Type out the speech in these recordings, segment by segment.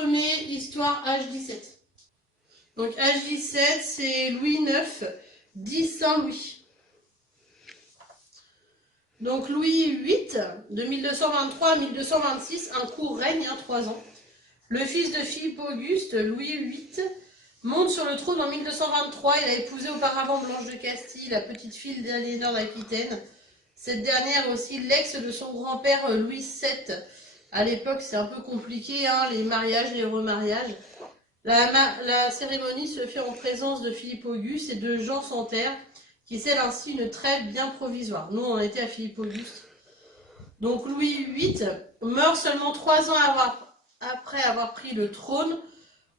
Premier, histoire H17. Donc H17, c'est Louis IX, dit Saint-Louis. Donc Louis VIII, de 1223 à 1226, un court règne, 3 ans. Le fils de Philippe Auguste, Louis VIII, monte sur le trône en 1223. Il a épousé auparavant Blanche de Castille, la petite fille d'Aliénor d'Aquitaine. Cette dernière aussi, l'ex de son grand-père Louis VII. À l'époque, c'est un peu compliqué, hein, les mariages, les remariages. La cérémonie se fait en présence de Philippe Auguste et de Jean Santerre, qui scelle ainsi une trêve bien provisoire. Nous, on était à Philippe Auguste. Donc Louis VIII meurt seulement 3 ans après avoir pris le trône,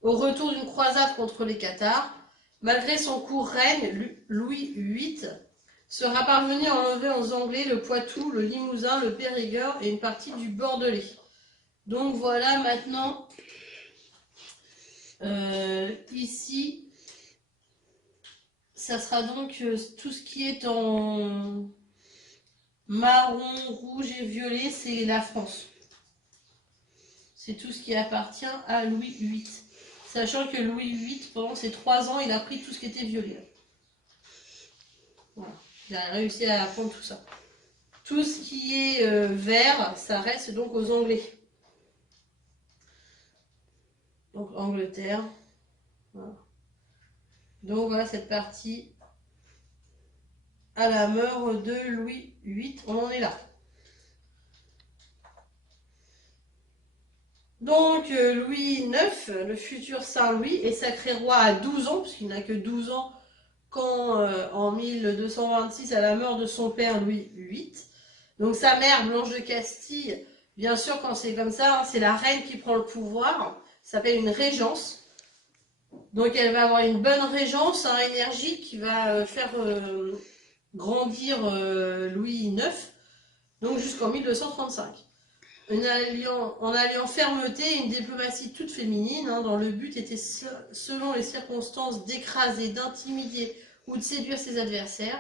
au retour d'une croisade contre les Cathares. Malgré son court règne, Louis VIII sera parvenu à enlever aux Anglais le Poitou, le Limousin, le Périgord et une partie du Bordelais. Donc voilà maintenant, ici, ça sera donc tout ce qui est en marron, rouge et violet, c'est la France. C'est tout ce qui appartient à Louis VIII. Sachant que Louis VIII, pendant ses 3 ans, il a pris tout ce qui était violet. Voilà. Il a réussi à apprendre tout ça. Tout ce qui est vert, ça reste donc aux Anglais. Donc Angleterre. Voilà. Donc voilà cette partie à la mort de Louis VIII. On en est là. Donc Louis IX, le futur Saint-Louis, est sacré roi à 12 ans, puisqu'il n'a que 12 ans quand en 1226, à la mort de son père Louis VIII. Donc sa mère, Blanche de Castille, bien sûr quand c'est comme ça, hein, c'est la reine qui prend le pouvoir, ça s'appelle une régence. Donc elle va avoir une bonne régence, hein, énergique, qui va faire grandir Louis IX, donc jusqu'en 1235. En alliant fermeté et une diplomatie toute féminine, hein, dont le but était, selon les circonstances, d'écraser, d'intimider ou de séduire ses adversaires.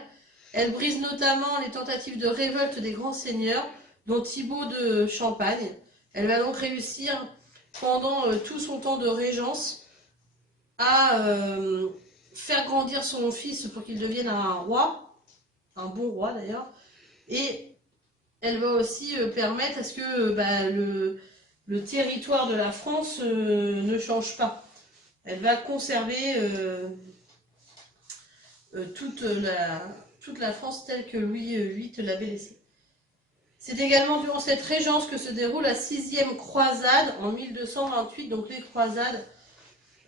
Elle brise notamment les tentatives de révolte des grands seigneurs, dont Thibaut de Champagne. Elle va donc réussir, pendant tout son temps de régence, à faire grandir son fils pour qu'il devienne un roi, un bon roi d'ailleurs, et elle va aussi permettre à ce que le territoire de la France ne change pas. Elle va conserver toute la France telle que Louis VIII l'avait laissée. C'est également durant cette régence que se déroule la 6e croisade en 1228. Donc les croisades,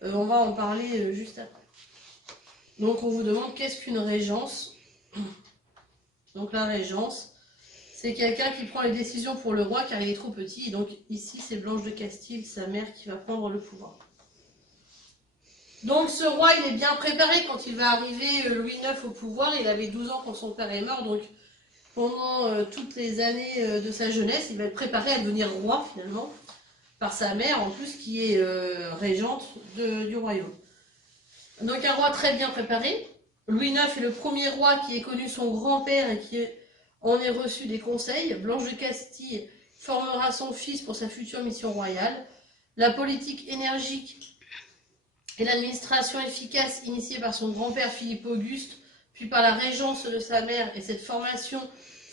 on va en parler juste après. Donc on vous demande qu'est-ce qu'une régence. Donc la régence, c'est quelqu'un qui prend les décisions pour le roi car il est trop petit. Et donc ici, c'est Blanche de Castille, sa mère, qui va prendre le pouvoir. Donc ce roi, il est bien préparé quand il va arriver, Louis IX, au pouvoir. Il avait 12 ans quand son père est mort. Donc pendant toutes les années de sa jeunesse, il va être préparé à devenir roi finalement, par sa mère en plus, qui est régente du royaume. Donc un roi très bien préparé. Louis IX est le premier roi qui ait connu son grand-père et qui en ait reçu des conseils. Blanche de Castille formera son fils pour sa future mission royale. La politique énergique et l'administration efficace initiée par son grand-père Philippe Auguste, puis par la régence de sa mère, et cette formation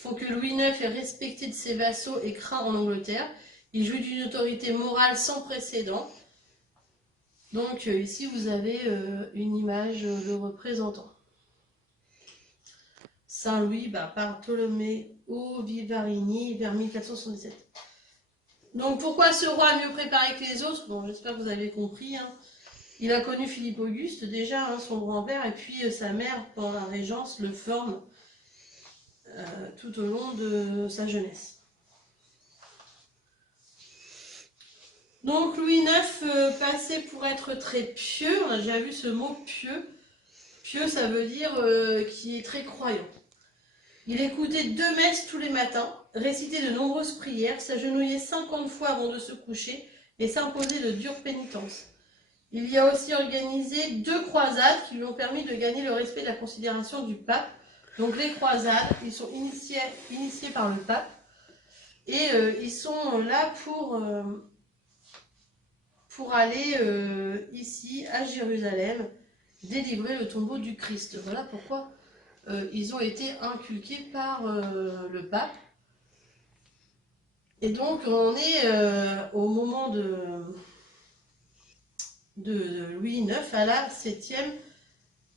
font que Louis IX est respecté de ses vassaux et craint en Angleterre. Il jouit d'une autorité morale sans précédent. Donc ici vous avez une image de représentant. Saint-Louis, Bartholoméo Vivarini, vers 1477. Donc pourquoi ce roi est mieux préparé que les autres? Bon, j'espère que vous avez compris. Hein. Il a connu Philippe Auguste déjà, hein, son grand-père, et puis sa mère, pendant la régence, le forme tout au long de sa jeunesse. Donc Louis IX passait pour être très pieux. On a déjà vu ce mot pieux. Pieux, ça veut dire qui est très croyant. Il écoutait 2 messes tous les matins, récitait de nombreuses prières, s'agenouillait 50 fois avant de se coucher et s'imposait de dures pénitences. Il y a aussi organisé 2 croisades qui lui ont permis de gagner le respect et la considération du pape. Donc les croisades, ils sont initiés par le pape et ils sont là pour aller ici à Jérusalem délivrer le tombeau du Christ. Voilà pourquoi ils ont été inculqués par le pape. Et donc on est au moment de Louis IX à la 7e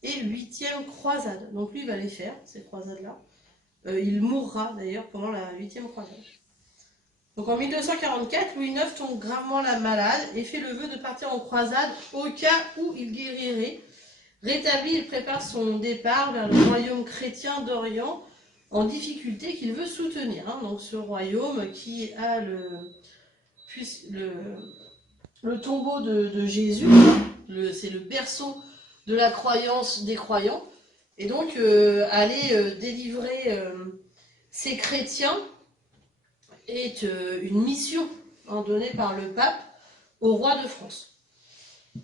et 8e croisade. Donc lui il va les faire, ces croisades-là. Il mourra d'ailleurs pendant la 8e croisade. Donc en 1244, Louis IX tombe gravement malade et fait le vœu de partir en croisade au cas où il guérirait. Rétabli, il prépare son départ vers le royaume chrétien d'Orient en difficulté qu'il veut soutenir. Hein. Donc ce royaume qui a le tombeau de Jésus, c'est le berceau de la croyance des croyants. Et donc aller délivrer ces chrétiens est une mission donnée par le pape au roi de France.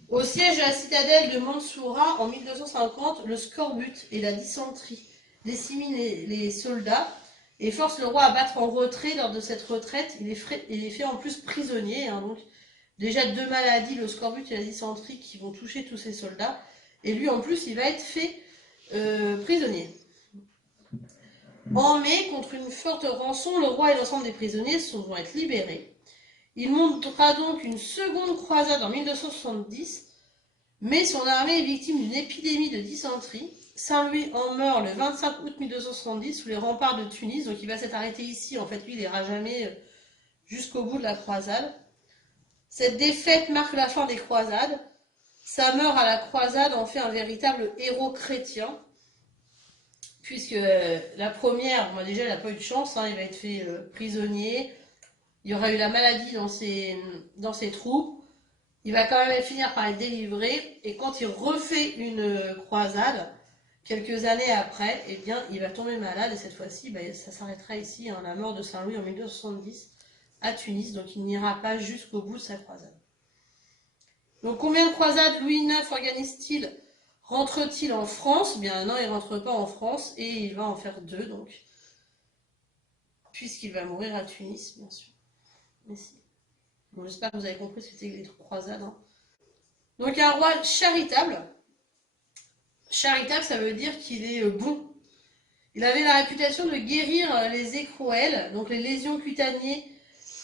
Au siège de la citadelle de Mansoura, en 1250, le scorbut et la dysenterie déciment les soldats et forcent le roi à battre en retrait. Lors de cette retraite, il est fait en plus prisonnier. Hein, donc déjà 2 maladies, le scorbut et la dysenterie, qui vont toucher tous ces soldats. Et lui, en plus, il va être fait prisonnier. En mai, contre une forte rançon, le roi et l'ensemble des prisonniers vont être libérés. Il montera donc une seconde croisade en 1270, mais son armée est victime d'une épidémie de dysenterie. Saint-Louis en meurt le 25 août 1270 sous les remparts de Tunis, donc il va s'être arrêté ici. En fait, lui, il n'ira jamais jusqu'au bout de la croisade. Cette défaite marque la fin des croisades. Sa mort à la croisade en fait un véritable héros chrétien, puisque la première, bon, déjà, il n'a pas eu de chance, hein, il va être fait prisonnier. Il y aura eu la maladie dans ses troupes. Il va quand même finir par être délivré. Et quand il refait une croisade, quelques années après, eh bien, il va tomber malade. Et cette fois-ci, ça s'arrêtera ici, hein, la mort de Saint-Louis en 1270 à Tunis. Donc il n'ira pas jusqu'au bout de sa croisade. Donc combien de croisades Louis IX organise-t-il? Rentre-t-il en France? Bien non, il ne rentre pas en France. Et il va en faire 2, donc, puisqu'il va mourir à Tunis, bien sûr. Mais si. Bon, j'espère que vous avez compris ce que c'était les croisades. Hein. Donc un roi charitable. Charitable, ça veut dire qu'il est bon. Il avait la réputation de guérir les écrouelles, donc les lésions cutanées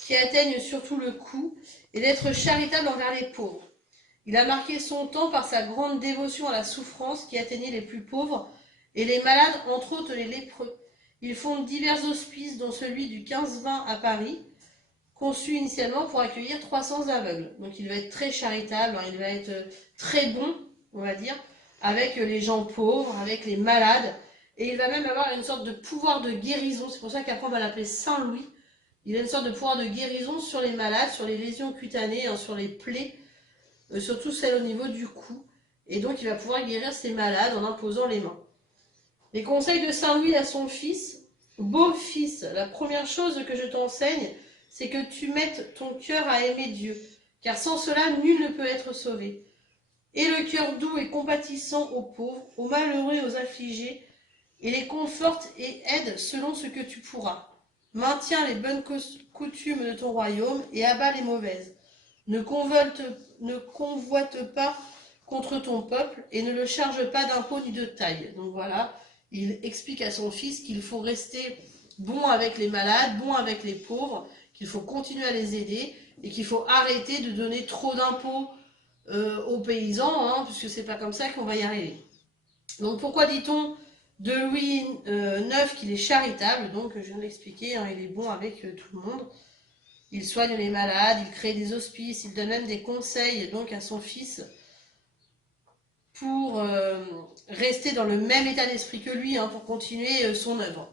qui atteignent surtout le cou, et d'être charitable envers les pauvres. Il a marqué son temps par sa grande dévotion à la souffrance qui atteignait les plus pauvres et les malades, entre autres les lépreux. Il fonde divers hospices, dont celui du 15-20 à Paris, conçu initialement pour accueillir 300 aveugles. Donc il va être très charitable, hein, il va être très bon, on va dire, avec les gens pauvres, avec les malades, et il va même avoir une sorte de pouvoir de guérison. C'est pour ça qu'après on va l'appeler Saint-Louis. Il a une sorte de pouvoir de guérison sur les malades, sur les lésions cutanées, hein, sur les plaies, surtout celles au niveau du cou. Et donc il va pouvoir guérir ces malades en imposant les mains. Les conseils de Saint-Louis à son fils. Beau fils, la première chose que je t'enseigne, c'est que tu mettes ton cœur à aimer Dieu, car sans cela, nul ne peut être sauvé. Aie le cœur doux et compatissant aux pauvres, aux malheureux et aux affligés, et les conforte et aide selon ce que tu pourras. Maintiens les bonnes coutumes de ton royaume et abat les mauvaises. Ne convoite pas contre ton peuple et ne le charge pas d'impôts ni de tailles. Donc voilà, il explique à son fils qu'il faut rester bon avec les malades, bon avec les pauvres, qu'il faut continuer à les aider et qu'il faut arrêter de donner trop d'impôts aux paysans, hein, puisque c'est pas comme ça qu'on va y arriver. Donc pourquoi dit-on de Louis IX qu'il est charitable? Donc je viens de l'expliquer, hein, il est bon avec tout le monde. Il soigne les malades, il crée des hospices, il donne même des conseils donc à son fils pour rester dans le même état d'esprit que lui, hein, pour continuer son œuvre.